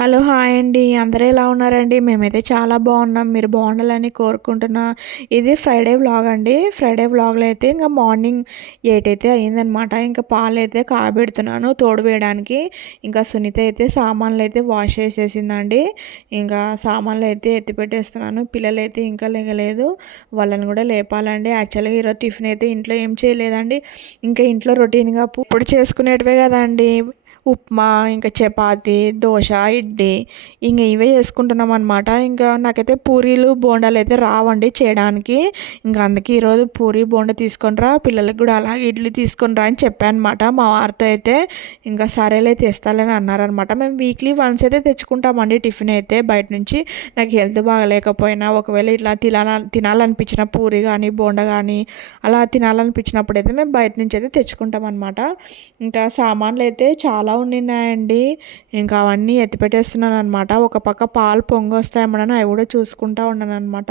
Hello hi అండి. అందరూ ఎలా ఉన్నారండి? మేమైతే చాలా బాగున్నాం. మీరు బాగుండాలని కోరుకుంటున్నా. ఇది ఫ్రైడే వ్లాగ్ అండి. ఫ్రైడే వ్లాగ్లో అయితే ఇంకా మార్నింగ్ ఎయిట్ అయితే అయ్యిందనమాట. ఇంకా పాలు అయితే కాబెడుతున్నాను తోడు వేయడానికి. ఇంకా సునీత అయితే సామాన్లు అయితే వాష్ చేసేసిందండి. ఇంకా సామాన్లు అయితే ఎత్తి పెట్టేస్తున్నాను. పిల్లలు అయితే ఇంకా లేగలేదు. వాళ్ళని కూడా లేపాలండి. యాక్చువల్గా ఈరోజు టిఫిన్ అయితే ఇంట్లో ఏం చేయలేదండి. ఇంకా ఇంట్లో రొటీన్గా ఇప్పుడు చేసుకునేటివే కదండి. ఉప్మా ఇంకా చపాతి దోశ ఇడ్లీ ఇంకా ఇవే చేసుకుంటున్నాం అనమాట ఇంకా నాకైతే పూరీలు బోండాలు అయితే రావండి చేయడానికి. ఇంకా అందుకే ఈరోజు పూరీ బోండా తీసుకొని రా పిల్లలకి కూడా అలాగే ఇడ్లీ తీసుకొని రా అని చెప్పాను అనమాట మా వారితో అయితే ఇంకా సరేలే తెస్తాలని అన్నారనమాట మేము వీక్లీ వన్స్ అయితే తెచ్చుకుంటామండి టిఫిన్ అయితే బయట నుంచి. నాకు హెల్త్ బాగలేకపోయినా ఒకవేళ ఇట్లా తినాల తినాలనిపించిన పూరి కానీ బోండా కానీ అలా తినాలనిపించినప్పుడు అయితే మేము బయట నుంచి అయితే తెచ్చుకుంటాం అనమాట ఇంకా సామాన్లు అయితే చాలా ఉండినాయండి ఇంకా అవన్నీ ఎత్తిపెట్టేస్తున్నాను అనమాట ఒక పక్క పాలు పొంగి అవి కూడా చూసుకుంటా ఉన్నాను అనమాట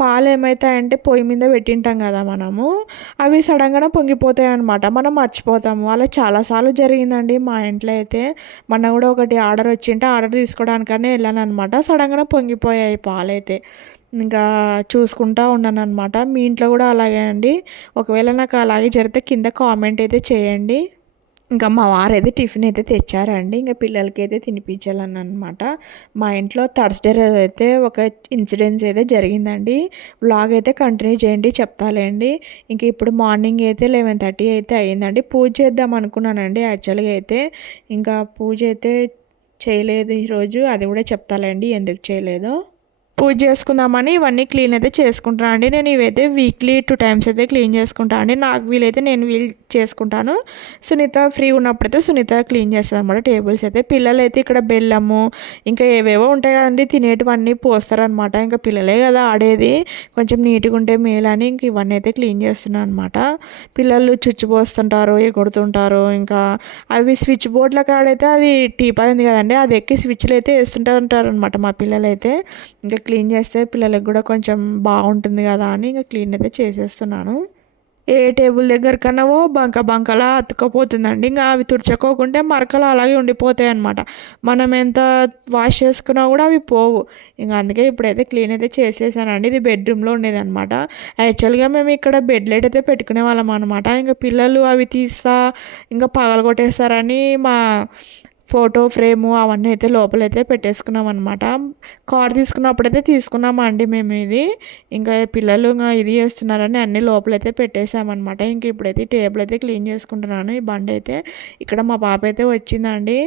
పాలు ఏమవుతాయంటే పొయ్యి మీద పెట్టింటాం కదా మనము. అవి సడన్గా పొంగిపోతాయి అనమాట మనం మర్చిపోతాము. అలా చాలాసార్లు జరిగిందండి మా ఇంట్లో అయితే. మొన్న కూడా ఒకటి ఆర్డర్ వచ్చింటే ఆర్డర్ తీసుకోవడానికనే వెళ్ళాను అనమాట సడన్గా పొంగిపోయాయి పాలైతే. ఇంకా చూసుకుంటా ఉన్నాను అనమాట మీ ఇంట్లో కూడా అలాగే అండి. ఒకవేళ నాకు అలాగే జరిగితే కింద కామెంట్ అయితే చేయండి. ఇంకా మా వారైతే టిఫిన్ అయితే తెచ్చారండి. ఇంకా పిల్లలకి అయితే తినిపించాలని అనమాట మా ఇంట్లో థర్స్డే రోజు అయితే ఒక ఇన్సిడెంట్స్ అయితే జరిగిందండి. బ్లాగ్ అయితే కంటిన్యూ చేయండి చెప్తాలేండి. ఇంక ఇప్పుడు మార్నింగ్ అయితే లెవెన్ థర్టీ అయితే అయ్యిందండి పూజ చేద్దాం అనుకున్నానండి యాక్చువల్గా అయితే. ఇంకా పూజ అయితే చేయలేదు ఈరోజు అది కూడా చెప్తాలేండి ఎందుకు చేయలేదో. పూజ చేసుకుందామని ఇవన్నీ క్లీన్ అయితే చేసుకుంటాను అండి. నేను ఇవైతే వీక్లీ టూ టైమ్స్ అయితే క్లీన్ చేసుకుంటాను అండి. నాకు వీలైతే నేను వీల్ చేసుకుంటాను. సునీత ఫ్రీ ఉన్నప్పుడైతే సునీత క్లీన్ చేస్తుంది అనమాట టేబుల్స్ అయితే పిల్లలు అయితే ఇక్కడ బెల్లము ఇంకా ఏవేవో ఉంటాయి కదండి తినేటివన్నీ పోస్తారనమాట ఇంకా పిల్లలే కదా ఆడేది. కొంచెం నీట్గా ఉంటే మేలని ఇంక ఇవన్నీ అయితే క్లీన్ చేస్తున్నాను అనమాట పిల్లలు చుచ్చు పోస్తుంటారు ఎగుడుతుంటారు ఇంకా అవి స్విచ్ బోర్డ్ల కాడైతే అది టీపాయ్ ఉంది కదండి అది ఎక్కి స్విచ్లు అయితే వేస్తుంటారు అనమాట మా పిల్లలు అయితే ఇంకా క్లీన్ చేస్తే పిల్లలకు కూడా కొంచెం బాగుంటుంది కదా అని ఇంకా క్లీన్ అయితే చేసేస్తున్నాను. ఏ టేబుల్ దగ్గర కన్నావో బంక బంకలా అతుక్కపోతుందండి. ఇంకా అవి తుడుచుకోకుంటే మరకలు అలాగే ఉండిపోతాయి అనమాట మనం ఎంత వాష్ చేసుకున్నా కూడా అవి పోవు. ఇంకా అందుకే ఇప్పుడైతే క్లీన్ అయితే చేసేసానండి. ఇది బెడ్రూమ్లో ఉండేది అనమాట యాక్చువల్గా మేము ఇక్కడ బెడ్ లైట్ అయితే పెట్టుకునే వాళ్ళం అనమాట ఇంకా పిల్లలు అవి తీస్తా ఇంకా పగలగొట్టేస్తారని మా ఫోటో ఫ్రేము అవన్నీ అయితే లోపలైతే పెట్టేసుకున్నాం అనమాట కార్ తీసుకున్నప్పుడైతే తీసుకున్నామా అండి మేము ఇది. ఇంకా పిల్లలు ఇంకా ఇది చేస్తున్నారని అన్ని లోపలైతే పెట్టేసామన్నమాట ఇంక ఇప్పుడైతే టేబుల్ అయితే క్లీన్ చేసుకుంటున్నాను. ఈ బండి అయితే ఇక్కడ మా పాప అయితే వచ్చిందండి.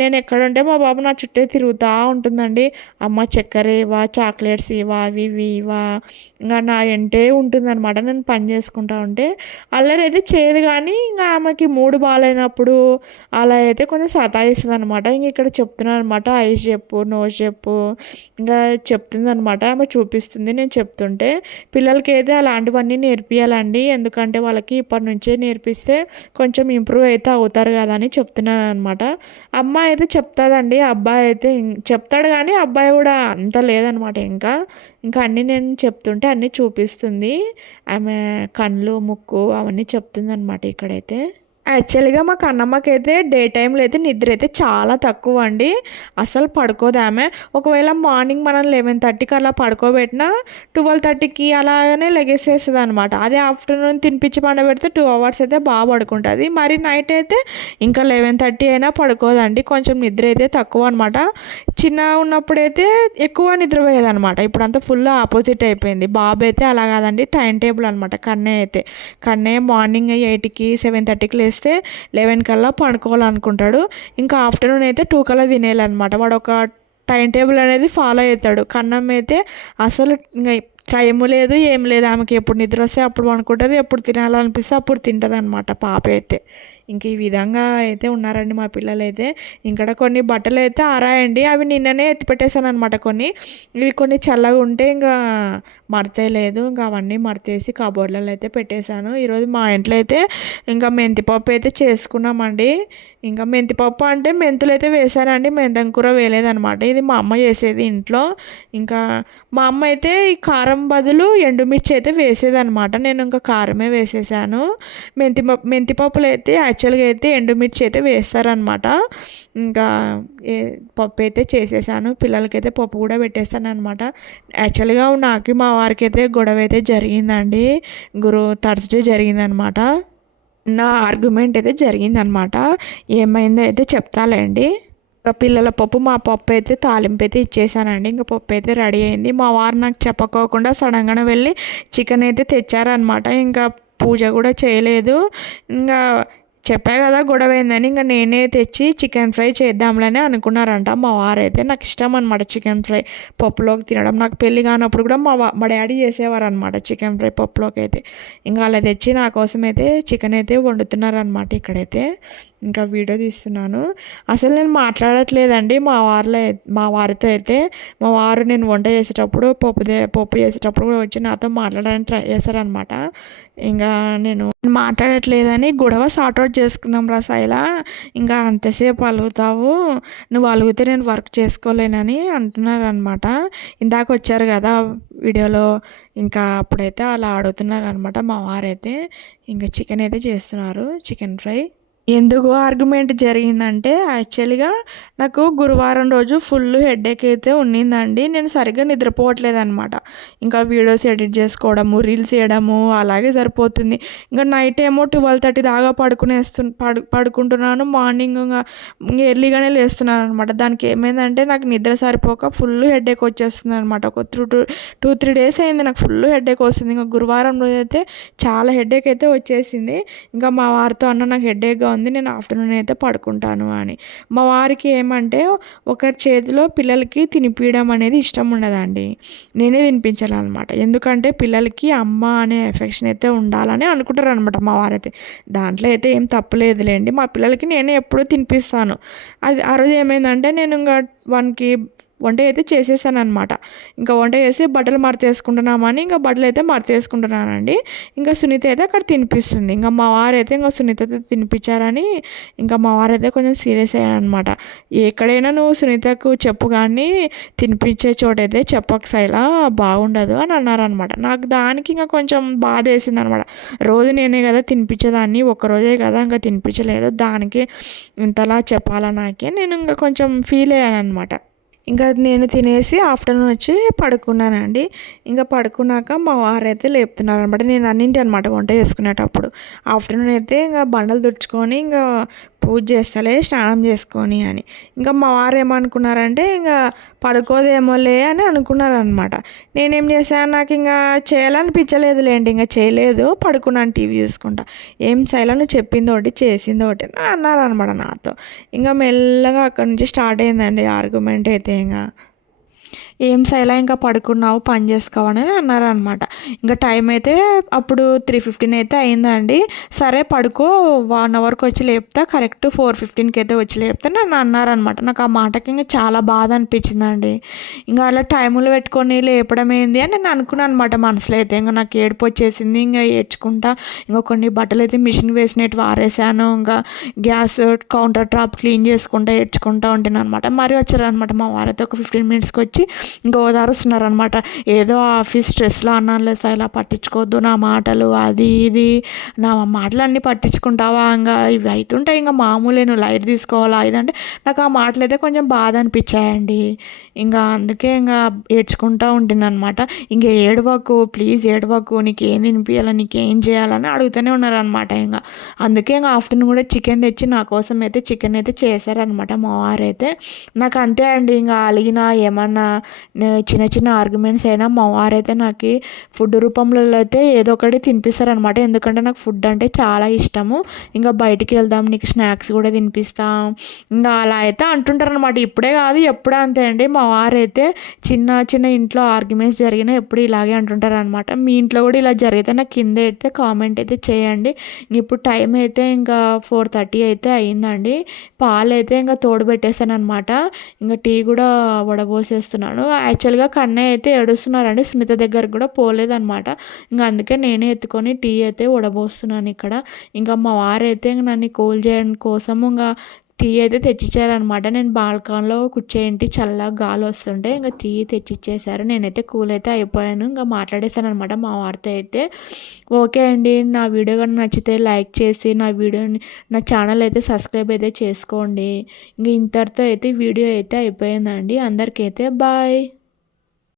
నేను ఎక్కడుంటే మా బాబు నా చుట్టే తిరుగుతూ ఉంటుందండి. అమ్మ చక్కెర ఇవా చాక్లెట్స్ ఇవా అవి ఇవి ఇవా ఇంకా నా వెంటే ఉంటుందన్నమాట. నేను పని చేసుకుంటా ఉంటే అల్లరి అయితే చేయదు కానీ ఇంకా ఆమెకి మూడు బాలైనప్పుడు అలా అయితే కొంచెం సతాయి చేస్తుంది అనమాట ఇంక ఇక్కడ చెప్తున్నాను అనమాట ఐస్ చెప్పు నోస్ చెప్పు ఇంకా చెప్తుంది అనమాట ఆమె చూపిస్తుంది నేను చెప్తుంటే పిల్లలకి అయితే అలాంటివన్నీ నేర్పియాలండి ఎందుకంటే వాళ్ళకి ఇప్పటి నుంచే నేర్పిస్తే కొంచెం ఇంప్రూవ్ అయితే అవుతారు కదా అని చెప్తున్నాను అనమాట అమ్మాయి అయితే చెప్తాదండి. అబ్బాయి అయితే చెప్తాడు కానీ అబ్బాయి కూడా అంత లేదనమాట ఇంకా. ఇంకా అన్నీ నేను చెప్తుంటే అన్నీ చూపిస్తుంది. ఆమె కళ్ళు ముక్కు అవన్నీ చెప్తుంది అనమాట ఇక్కడైతే. యాక్చువల్గా మా అయితే డే టైంలో అయితే నిద్ర అయితే చాలా తక్కువ అండి అసలు పడుకోదు ఆమె. ఒకవేళ మార్నింగ్ మనం లెవెన్ థర్టీకి అలా పడుకోబెట్టినా ట్వెల్వ్ థర్టీకి అలాగనే లెగేసేస్తుంది అనమాట అదే ఆఫ్టర్నూన్ తినిపించి పండబెడితే టూ అవర్స్ అయితే బాగా పడుకుంటుంది. మరి నైట్ అయితే ఇంకా లెవెన్ థర్టీ అయినా పడుకోదండి. కొంచెం నిద్ర అయితే తక్కువ అనమాట చిన్న ఉన్నప్పుడైతే ఎక్కువ నిద్రపోయేది అనమాట ఇప్పుడంతా ఫుల్ ఆపోజిట్ అయిపోయింది. బాబు అయితే అలా కాదండి. టైం టేబుల్ అనమాట కన్నయ్య అయితే. కన్నయ్య మార్నింగ్ ఎయిట్కి సెవెన్ థర్టీకి లేస్తే లెవెన్ కల్లా పండుకోవాలనుకుంటాడు. ఇంకా ఆఫ్టర్నూన్ అయితే టూ కల్లా తినేయాలన్నమాట. వాడు ఒక టైం టేబుల్ అనేది ఫాలో అవుతాడు. కన్నం అయితే అసలు ఇంకా లేదు ఏం లేదు. ఆమెకి ఎప్పుడు నిద్ర వస్తే అప్పుడు అనుకుంటుంది ఎప్పుడు తినాలనిపిస్తే అప్పుడు తింటుంది అనమాట పాప అయితే. ఇంక ఈ విధంగా అయితే ఉన్నారండి మా పిల్లలు అయితే ఇంకా కొన్ని బట్టలు అయితే ఆరాయండి. అవి నిన్ననే ఎత్తిపెట్టేశాను అనమాట కొన్ని. ఇవి కొన్ని చల్లగా ఉంటే ఇంకా మడతలేదు ఇంకా అవన్నీ మడతేసి కబోర్డ్లలో అయితే పెట్టేశాను. ఈరోజు మా ఇంట్లో అయితే ఇంకా మెంతిపప్పు అయితే చేసుకున్నామండి. ఇంకా మెంతిపప్పు అంటే మెంతులు అయితే వేసానండి మెంతం కూర వేయలేదనమాట ఇది మా అమ్మ చేసేది ఇంట్లో. ఇంకా మా అమ్మ అయితే ఈ కారం బదులు ఎండుమిర్చి అయితే వేసేదనమాట నేను ఇంకా కారమే వేసేసాను. మెంతి మెంతిపప్పులు అయితే యాక్చువల్గా అయితే ఎండుమిర్చి అయితే వేస్తారనమాట ఇంకా ఏ పప్పు అయితే చేసేసాను. పిల్లలకైతే పప్పు కూడా పెట్టేస్తాను అనమాట యాక్చువల్గా నాకు మా వారికి అయితే గొడవ అయితే జరిగిందండి. గురు థర్స్డే జరిగిందనమాట నా ఆర్గ్యుమెంట్ అయితే జరిగిందనమాట ఏమైందో అయితే చెప్తాలేండి. ఇంకా పిల్లల పప్పు మా పప్పు అయితే తాలింపు అయితే ఇచ్చేసానండి. ఇంకా పప్పు అయితే రెడీ అయింది. మా వారు నాకు చెప్పకోకుండా సడన్గానే వెళ్ళి చికెన్ అయితే తెచ్చారనమాట ఇంకా పూజ కూడా చేయలేదు. ఇంకా చెప్పా కదా గొడవ అయిందని ఇంకా నేనే తెచ్చి చికెన్ ఫ్రై చేద్దాంలని అనుకున్నారంట. మా వారైతే నాకు ఇష్టం అనమాట చికెన్ ఫ్రై పప్పులోకి తినడం. నాకు పెళ్ళి కానప్పుడు కూడా మా మా డాడీ చేసేవారు అనమాట చికెన్ ఫ్రై పప్పులోకి అయితే ఇంకా అలా తెచ్చి నా కోసం అయితే చికెన్ అయితే వండుతున్నారనమాట ఇక్కడైతే. ఇంకా వీడియో తీస్తున్నాను. అసలు నేను మాట్లాడట్లేదండి. మా వారిలో మా వారితో అయితే మా వారు నేను వంట చేసేటప్పుడు పప్పు పప్పు చేసేటప్పుడు కూడా వచ్చి నాతో మాట్లాడడానికి ట్రై చేశారనమాట ఇంకా నేను మాట్లాడట్లేదని గొడవ సార్ట్అవుట్ చేసుకుందాం రా శైల ఇంకా అంతసేపు అలుగుతావు. నువ్వు అలుగుతే నేను వర్క్ చేసుకోలేనని అంటున్నారనమాట ఇందాక వచ్చారు కదా వీడియోలో. ఇంకా అప్పుడైతే అలా అడుగుతున్నారనమాట మా వారైతే. ఇంకా చికెన్ అయితే చేస్తున్నారు. Chicken fry. ఎందుకు ఆర్గ్యుమెంట్ జరిగిందంటే యాక్చువల్గా నాకు గురువారం రోజు ఫుల్ హెడేక్ అయితే ఉన్నిందండి. నేను సరిగ్గా నిద్రపోవట్లేదనమాట ఇంకా వీడియోస్ ఎడిట్ చేసుకోవడము రీల్స్ చేయడము అలాగే సరిపోతుంది. ఇంకా నైట్ ఏమో ట్వెల్వ్ థర్టీ దాకా పడుకునేస్తు పడు పడుకుంటున్నాను. మార్నింగ్ ఇంకా ఎర్లీగానే లేస్తున్నాను అనమాట దానికి ఏమైందంటే నాకు నిద్ర సరిపోక ఫుల్ హెడేక్ వచ్చేస్తుంది అనమాట ఒక through two two three days అయింది. నాకు ఫుల్ హెడేక్ వస్తుంది. ఇంకా గురువారం రోజు అయితే చాలా హెడేక్ అయితే వచ్చేసింది. ఇంకా మా వారితో అన్న నాకు హెడేక్గా ఉంది నేను ఆఫ్టర్నూన్ అయితే పడుకుంటాను అని. మా వారికి ఏమంటే ఒకరి చేతిలో పిల్లలకి తినిపించడం అనేది ఇష్టం ఉండదండి. నేనే తినిపించాలన్నమాట. ఎందుకంటే పిల్లలకి అమ్మ అనే ఎఫెక్షన్ అయితే ఉండాలని అనుకుంటారు అనమాట మా వారైతే. దాంట్లో అయితే ఏం తప్పులేదులేండి మా పిల్లలకి నేనే ఎప్పుడూ తినిపిస్తాను. అది ఆ రోజు ఏమైందంటే నేను ఇంకా వన్కి వంట అయితే చేసేసాను అనమాట ఇంకా వంట చేసి బట్టలు మడతేసుకుంటున్నామని ఇంకా బట్టలు అయితే మడతేసుకుంటున్నానండి ఇంకా సునీత అయితే అక్కడ తినిపిస్తుంది. ఇంకా మా అయితే ఇంకా సునీత అయితే తినిపించారని ఇంకా మా అయితే కొంచెం సీరియస్ అయ్యారనమాట ఎక్కడైనా నువ్వు సునీతకు చెప్పు కానీ తినిపించే చోటైతే చెప్పక సైలా బాగుండదు అని అన్నారనమాట నాకు దానికి ఇంకా కొంచెం బాధ వేసింది అనమాట రోజు నేనే కదా తినిపించేదాన్ని ఒక్కరోజే కదా ఇంకా తినిపించలేదు. దానికి ఇంతలా చెప్పాలా నాకే? నేను ఇంకా కొంచెం ఫీల్ అయ్యాను అనమాట ఇంకా నేను తినేసి ఆఫ్టర్నూన్ వచ్చి పడుకున్నానండి. ఇంకా పడుకున్నాక మా వారు అయితే లేపుతున్నారు అనమాట నేను అన్నింటి అనమాట వంట చేసుకునేటప్పుడు. ఆఫ్టర్నూన్ అయితే ఇంకా బండలు తుడుచుకొని ఇంకా పూజ చేస్తలే స్నానం చేసుకొని అని. ఇంకా మా వారు ఏమనుకున్నారంటే ఇంకా పడుకోదేమోలే అని అనుకున్నారనమాట నేనేం చేశాను నాకు ఇంకా చేయాలనిపించలేదు లేండి ఇంకా చేయలేదు పడుకున్నాను టీవీ చూసుకుంటా. ఏం చేయాలో నువ్వు చెప్పింది ఒకటి చేసింది ఒకటి అన్నారనమాట నాతో. ఇంకా మెల్లగా అక్కడి నుంచి స్టార్ట్ అయిందండి ఆర్గ్యుమెంట్ అయితే ఇంకా. ఏం సైలా ఇంకా పడుకున్నావు పని చేసుకోవని అన్నారనమాట ఇంకా టైం అయితే అప్పుడు త్రీ ఫిఫ్టీన్ అయితే అయిందండి. సరే పడుకో వన్ అవర్కి వచ్చి లేపుతా కరెక్ట్ ఫోర్ ఫిఫ్టీన్కి అయితే వచ్చి లేపుతా నన్ను అన్నారనమాట నాకు ఆ మాటకి ఇంకా చాలా బాధ అనిపించిందండి. ఇంకా అలా టైములు పెట్టుకొని లేపడం ఏంది అని నేను అనుకున్నాను అనమాట మనసులో అయితే. ఇంకా నాకు ఏడుపు వచ్చేసింది ఇంకా ఏడ్చుకుంటా ఇంకా కొన్ని బట్టలు అయితే మిషన్ వేసినట్టు వారేసాను ఇంకా గ్యాస్ కౌంటర్ టాప్ క్లీన్ చేసుకుంటా ఏడ్చుకుంటా ఉంటాను అనమాట మరి వచ్చారనమాట మా వారైతే ఒక ఫిఫ్టీన్ మినిట్స్కి వచ్చి ఇంకా ఓదారుస్తున్నారనమాట ఏదో ఆఫీస్ స్ట్రెస్లో అన్నాను లేదు ఇలా పట్టించుకోవద్దు నా మాటలు అది ఇది. నా మాటలన్నీ పట్టించుకుంటావా? ఇంకా ఇవి అవుతుంటాయి ఇంకా మామూలే నువ్వు లైట్ తీసుకోవాలా? ఇదంటే నాకు ఆ మాటలు అయితే కొంచెం బాధ అనిపించాయండి. ఇంకా అందుకే ఇంకా ఏడ్చుకుంటూ ఉంటుంది అనమాట ఇంకా ఏడవకు ప్లీజ్ ఏడవకు నీకేం తినిపించాలా నీకేం చేయాలని అడుగుతూనే ఉన్నారనమాట ఇంకా. అందుకే ఇంకా ఆఫ్టర్నూన్ కూడా చికెన్ తెచ్చి నా కోసం అయితే చికెన్ అయితే చేశారనమాట మా అయితే నాకు అంతే అండి ఇంకా అలిగిన ఏమన్నా చిన్న చిన్న ఆర్గ్యుమెంట్స్ అయినా మా అయితే నాకు ఫుడ్ రూపంలో అయితే ఏదో ఒకటి తినిపిస్తారనమాట. ఎందుకంటే నాకు ఫుడ్ అంటే చాలా ఇష్టము. ఇంకా బయటికి వెళ్దాం నీకు స్నాక్స్ కూడా తినిపిస్తాం. ఇంకా అలా అయితే అంటుంటారనమాట. ఇప్పుడే కాదు ఎప్పుడే అంతే అండి. మా వారైతే చిన్న చిన్న ఇంట్లో ఆర్గ్యుమెంట్స్ జరిగినా ఎప్పుడు ఇలాగే అంటుంటారు అనమాట మీ ఇంట్లో కూడా ఇలా జరిగితే నాకు కింద అయితే కామెంట్ అయితే చేయండి. ఇప్పుడు టైం అయితే ఇంకా ఫోర్ థర్టీ అయితే అయిందండి. పాలు అయితే ఇంకా తోడు అనమాట ఇంకా టీ కూడా వడబోసేస్తున్నాను. యాక్చువల్గా కన్నయ్య అయితే ఏడుస్తున్నారండి. సునీత దగ్గరకు కూడా పోలేదనమాట ఇంకా అందుకే నేనే ఎత్తుకొని టీ అయితే వడబోస్తున్నాను ఇక్కడ. ఇంకా మా వారైతే నన్ను కూల్ చేయడం కోసం ఇంకా టీ అయితే తెచ్చిచ్చారనమాట నేను బాల్కాన్లో కూర్చేయంటి చల్లగా గాలి వస్తుంటే ఇంకా టీ తెచ్చిచ్చేసారు నేనైతే కూల్ అయితే అయిపోయాను. ఇంకా మాట్లాడేసాను అనమాట మా వారితో అయితే. ఓకే అండి నా వీడియో కానీ నచ్చితే లైక్ చేసి నా వీడియోని నా ఛానల్ అయితే సబ్స్క్రైబ్ అయితే చేసుకోండి. ఇంక ఇంతటితో అయితే వీడియో అయితే అయిపోయిందండి. అందరికైతే బాయ్.